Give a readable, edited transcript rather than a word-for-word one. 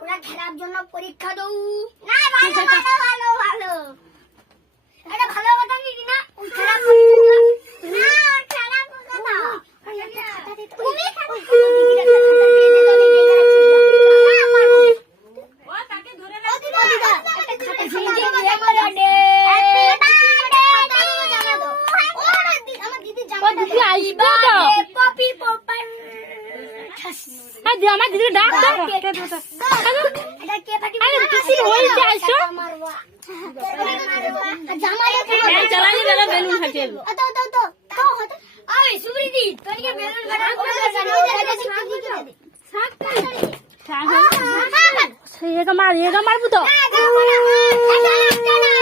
ওরা খেলার জন্য পরীক্ষা দাও না ভালো ভালো ভালো ভালো এটা ভালো কথা নিদি না ওই খেলা না খেলা কথা না তুমি ও তাকে ধরে রাখো আমার দিদি জামা দিদি আসবে তো পপি পপার আমার দিদি ডাক দাও এটা কে পাটি আরে খুশি হইতে আসো জামা এই চালানি দাদা বেলুন ফাটিয়ে দাও তো আরে সুবৃতি তোকে বেলুন ফাটানো এগা মারবো তো না